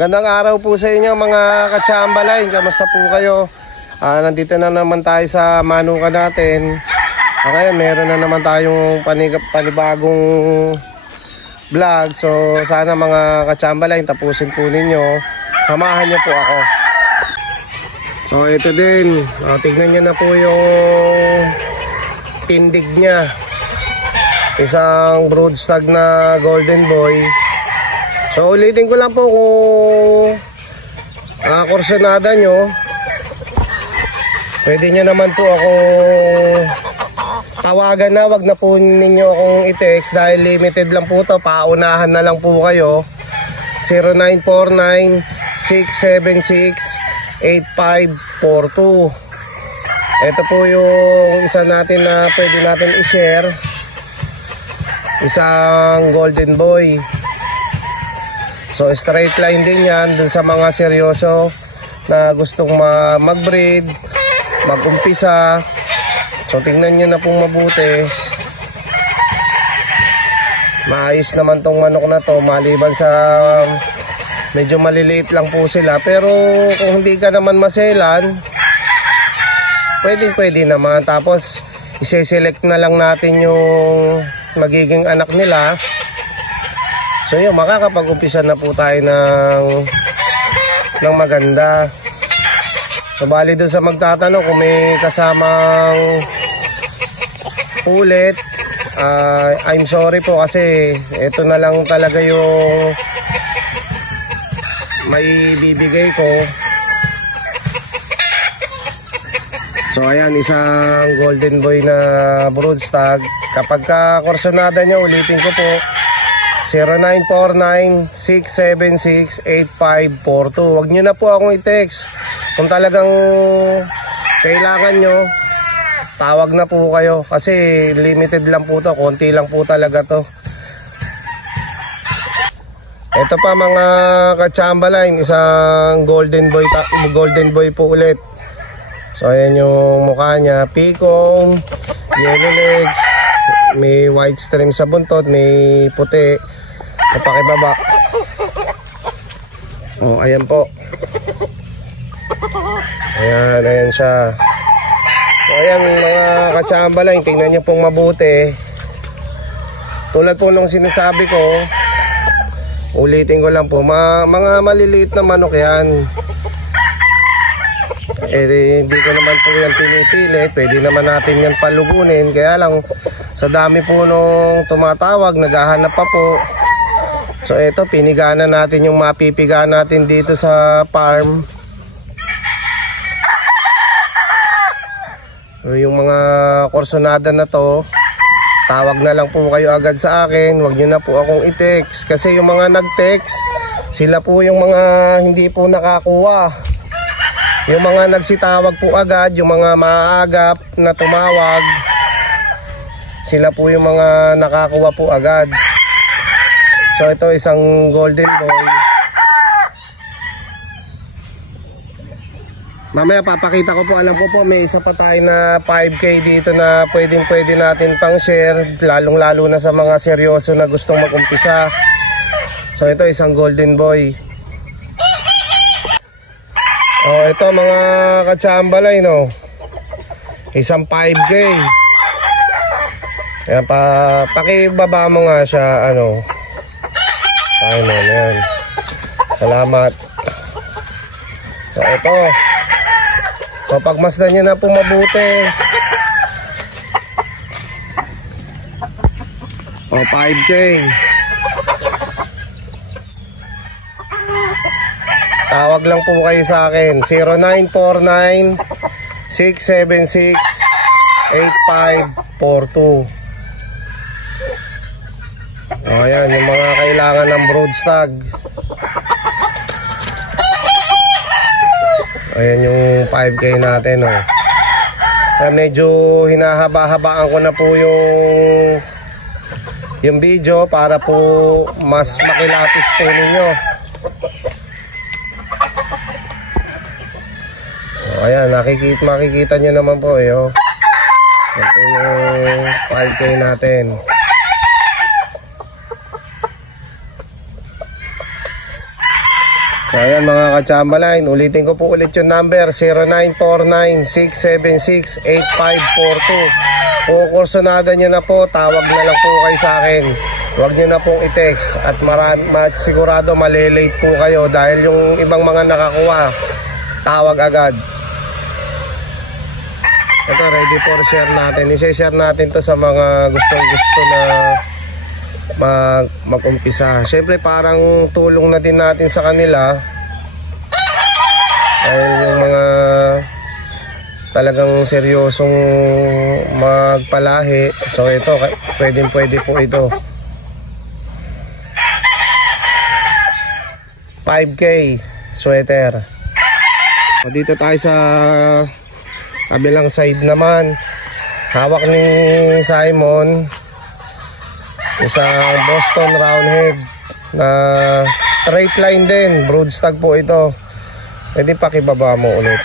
Magandang araw po sa inyo mga ka-Chamberlain. Kamusta po kayo? Nandito na naman tayo sa manuka natin. Ngayon meron na naman tayong panibagong vlog. So sana mga ka-Chamberlain, tapusin po ninyo. Samahan niyo po ako. So ito din, tignan nyo na po yung tindig niya. Isang broodstag na golden boy. So ulitin ko lang po kung kursunada nyo, pwede nyo naman po akong tawagan na. Wag na po ninyo akong i-text dahil limited lang po to. Paunahan na lang po kayo. 0949-676-8542. Ito po yung isa natin na pwede natin i-share. Isang golden boy. So straight line din yan dun sa mga seryoso na gustong mag-breed, mag-umpisa. So tingnan nyo na pong mabuti. Maayos naman tong manok na to, maliban sa medyo maliliit lang po sila. Pero kung hindi ka naman maselan, pwede naman. Tapos isi-select na lang natin yung magiging anak nila. So yun, makakapag-umpisa na po tayo ng maganda. So bali dun sa magtatanong kung may kasamang ulit, I'm sorry po kasi ito na lang talaga yung may bibigay ko. So ayan, isang golden boy na broodstag. Kapag kursunada nyo, ulitin ko po, 0949-676-8542. Huwag nyo na po akong i-text. Kung talagang kailangan nyo, tawag na po kayo. Kasi limited lang po to, konti lang po talaga to. Ito pa mga ka-Chamberlain, isang golden boy po ulit. So ayan yung mukha niya, pikong, yellow legs, may white stream sa buntot, may puti pakibaba. Oh, ayan po. Ayan siya. So ayan mga ka-Chamberlain, tingnan nyo pong mabuti. Tulad po nung sinasabi ko, ulitin ko lang po, mga maliliit na manok yan. Hindi ko naman po yan pinipili. Pwede naman natin yan palubunin. Kaya lang sa dami po nung tumatawag, naghahanap pa po. So ito, pinigana natin yung mapipiga natin dito sa farm. So, yung mga kursunada na to, tawag na lang po kayo agad sa akin. Huwag nyo na po akong i-text. Kasi yung mga nag-text, sila po yung mga hindi po nakakuha. Yung mga nagsitawag po agad, yung mga maaagap na tumawag, sila po yung mga nakakuha po agad. So ito isang golden boy. Mamaya papakita ko po, alam ko po may isa pa tayo na 5K dito na pwede natin pang share, lalong lalo na sa mga seryoso na gustong mag-umpisa. So ito isang golden boy. Oh, ito mga ka-Chamberlain, no. Isang 5K. Ayan, pakibaba mo nga siya, ano. Ayan. Salamat. So, ito. So, pagmasdan nyo na po mabuti. Oh, 5K. Tawag lang po kayo sa akin, 0949-676-8542. O ayan, yung mga kailangan ng broodstag. Ayan yung 5K natin, o. Medyo hinahaba-habaan ko na po yung video para po mas makilatis po ninyo. Ayan, makikita nyo naman po eh, oh. Yan po yung 5K natin. So ayan mga ka-Chambaline, ulitin ko po ulit yung number, 0949-676-8542. Kung kursonada nyo na po, tawag na lang po kayo sa akin. Huwag nyo na pong i-text at sigurado malilate po kayo dahil yung ibang mga nakakuha, tawag agad. Ito, ready for share natin. I-share natin to sa mga gustong-gusto na mag-umpisa. Siyempre parang tulong na din natin sa kanila dahil yung mga talagang seryosong magpalahi. So ito, pwede po ito. 5K sweater. O dito tayo sa kabilang side naman. Hawak ni Simon isang Boston Roundhead na straight line din, broodstag po ito. Pwede pakibaba mo ulit.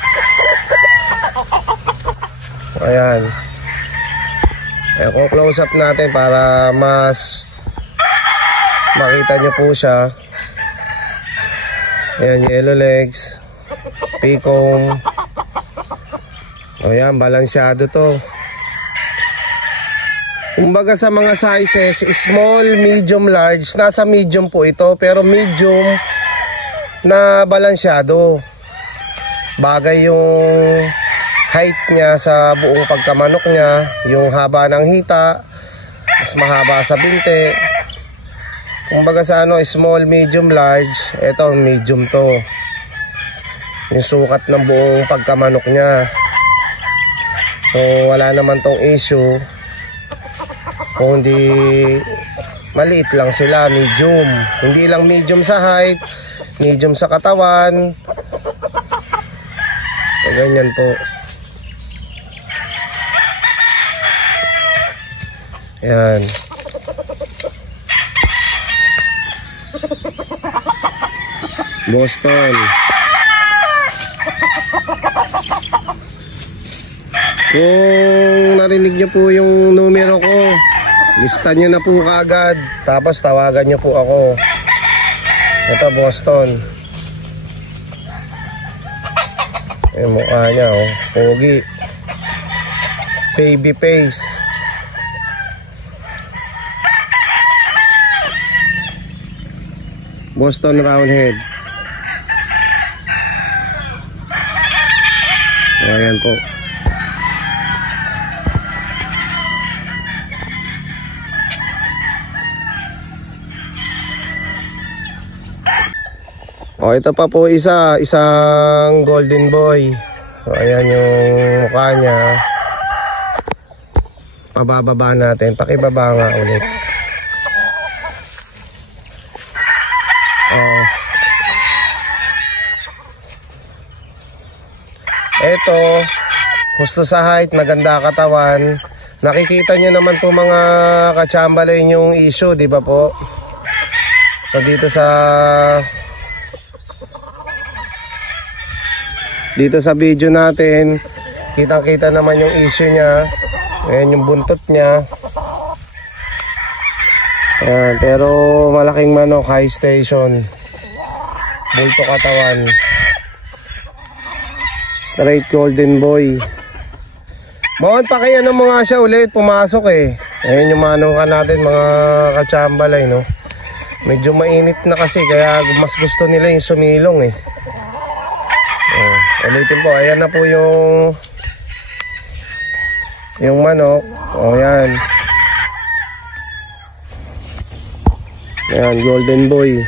Ayan. Ayan, kung close up natin para mas makita nyo po siya. Ayan, yellow legs, picom. Ayan, balansyado to. Kumbaga sa mga sizes, small, medium, large, nasa medium po ito, pero medium na balansyado. Bagay yung height niya sa buong pagkamanok niya, yung haba ng hita, mas mahaba sa binte. Kumbaga sa small, medium, large, ito medium to. Yung sukat ng buong pagkamanok niya. So wala naman tong issue. Kung hindi maliit lang sila, medium. Hindi lang medium sa height, medium sa katawan. So, ganyan po. Yan. Boston. Kung narinig nyo po yung numero ko, lista nyo na po kaagad, tapos tawagan nyo po ako. Ito Boston. Yung mukha niya, oh, pogi, baby face. Boston Roundhead. Ayan po. O ito pa po isang golden boy. So ayan yung mukha niya. Pabababa natin, pakibaba nga ulit. Ito, gusto sa height, maganda katawan. Nakikita nyo naman po mga ka-Chambaline yung issue, di ba po? So dito sa video natin, kitang-kita naman yung issue niya. Ayan yung buntot niya. Ayan, pero malaking manok, high station. Bulto katawan. Straight golden boy. Bawal pa kaya ng mga siya ulit, pumasok eh. Ayan yung manok natin mga ka-Chambaline, no? Medyo mainit na kasi, kaya mas gusto nila yung sumilong eh. Ulitin po, ayan na po yung manok. O yan. Ayan, golden boy.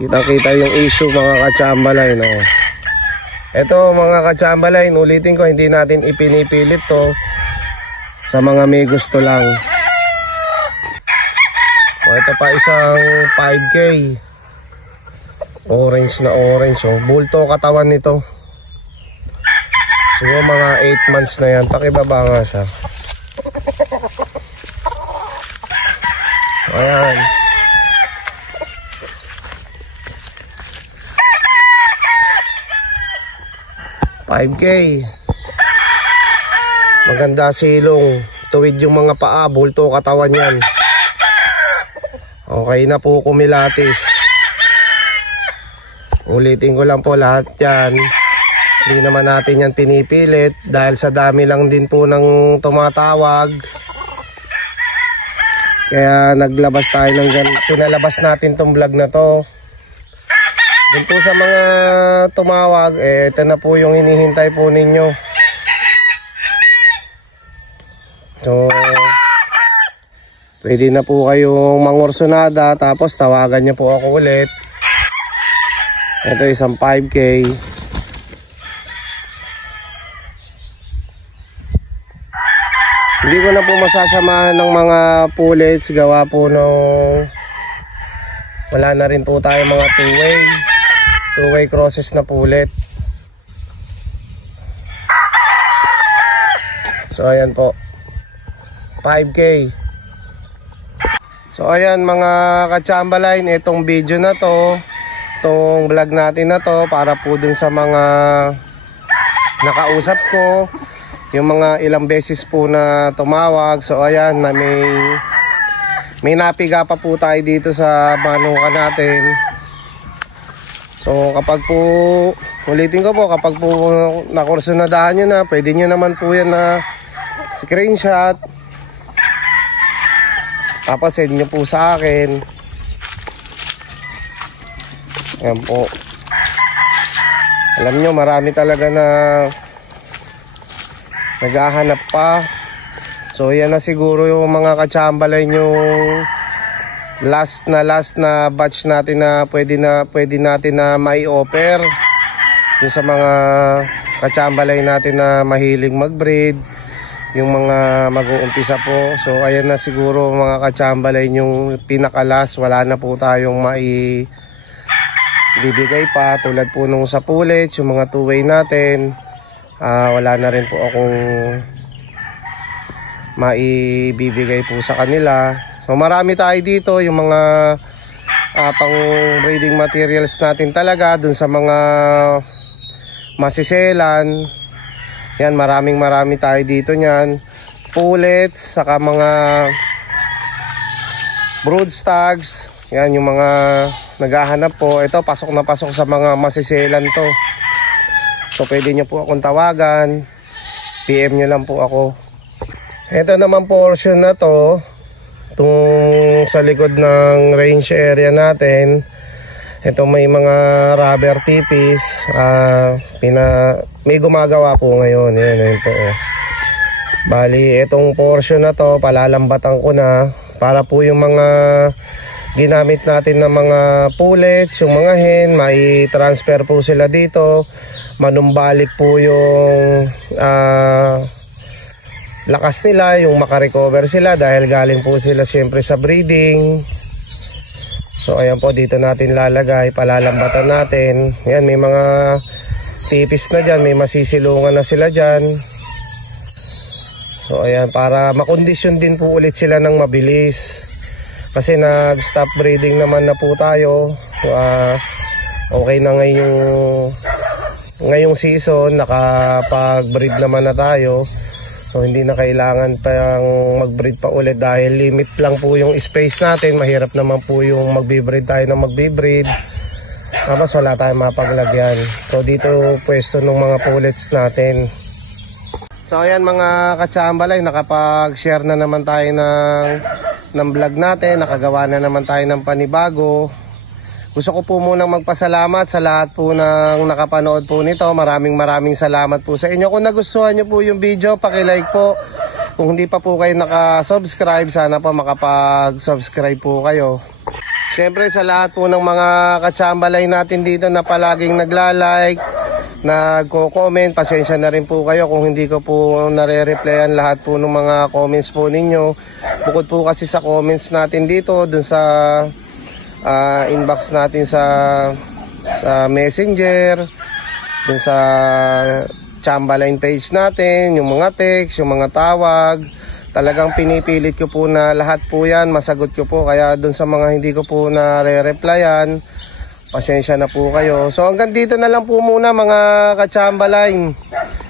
Kita-kita yung issue mga ka-Chambaline, no? Ito mga ka-Chambaline, ulitin ko, hindi natin ipinipilit to. Sa mga may gusto lang. O ito pa isang 5K. Orange na orange, oh. Bulto katawan nito. Siguro mga 8 months na yan. Pakibaba nga siya. Ayan. $5K. Maganda silong. Tuwid yung mga paa. Bulto katawan yan. Okay na po kumilatis. Ulitin ko lang po lahat yan. Hindi naman natin yan pinipilit dahil sa dami lang din po ng tumatawag. Kaya naglabas tayo ng pinalabas natin tong vlog na to. Dun po sa mga tumawag, ito na po yung hinihintay po ninyo. So, pwede na po kayong mangorsunada, tapos tawagan nyo po ako ulit. Ito isang 5K. Hindi ko na po masasamahan ng mga pullets, gawa po nung wala na rin po tayo mga two-way crosses na pullet. So ayan po, 5K. So ayan mga ka-Chamberlain, itong video na to, itong vlog natin na to, para po dun sa mga nakausap ko, yung mga ilang beses po na tumawag. So ayan, na may napiga pa po tayo dito sa manukan natin. So kapag po, ulitin ko po, kapag po nakursunadahan nyo na, pwede nyo naman po yan na screenshot, tapos send nyo po sa akin. Ayan po. Alam nyo, marami talaga na naghahanap pa. So yan na siguro yung mga ka-Chamberlain, yung last na batch natin na pwede natin na mai-offer yung sa mga ka-Chamberlain natin na mahilig mag-breed, yung mga mag-uumpisa po. So ayan na siguro mga ka-Chamberlain yung pinaka-last. Wala na po tayong bibigay pa tulad po nung sa pullets, yung mga two-way natin. Wala na rin po akong maibibigay po sa kanila. So marami tayo dito, yung mga pang breeding materials natin talaga dun sa mga masiselan. Yan, marami tayo dito niyan. Pullets, saka mga brood stags. Yan yung mga naghahanap po. Ito, pasok na pasok sa mga masiselan to. So pwede nyo po akong tawagan, PM nyo lang po ako. Ito naman portion na to, itong sa likod ng range area natin. Ito may mga rubber tipis, may gumagawa po ngayon. Yan po. Bali itong portion na to, palalambatan ko na para po yung mga ginamit natin ng mga pullets, yung mga hen, may transfer po sila dito. Manumbalik po yung lakas nila, yung makarecover sila dahil galing po sila siyempre sa breeding. So ayan po, dito natin lalagay, palalambatan natin. Ayan, may mga tipis na dyan, may masisilungan na sila dyan. So ayan, para makondisyon din po ulit sila ng mabilis. Kasi nag-stop breeding naman na po tayo. Okay na ngayong season, nakapag-breed naman na tayo. So hindi na kailangan pang mag-breed pa ulit dahil limit lang po yung space natin. Mahirap naman po yung magbe-breed tayo na magbe-breed. Tapos wala tayong mapaglagyan. So dito pwesto ng mga pullets natin. So ayan mga ka-Chamberlain, nakapag-share na naman tayo ng vlog natin. Nakagawa na naman tayo ng panibago. Gusto ko po munang magpasalamat sa lahat po ng nakapanood po nito. Maraming salamat po sa inyo. Kung nagustuhan nyo po yung video, paki-like po. Kung hindi pa po kayo naka-subscribe, sana po makapag-subscribe po kayo. Siyempre sa lahat po ng mga ka-Chamberlain natin dito na palaging nagla-like, nagko-comment, pasensya na rin po kayo kung hindi ko po nare-replyan lahat po ng mga comments po ninyo. Bukod po kasi sa comments natin dito, dun sa inbox natin sa Messenger, dun sa Chamberlain page natin, yung mga text, yung mga tawag, talagang pinipilit ko po na lahat po yan masagot ko po. Kaya dun sa mga hindi ko po nare-replyan, pasensya na po kayo. So hanggang dito na lang po muna mga ka-Chamberlain.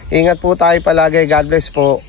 Ingat po tayo palagi. God bless po.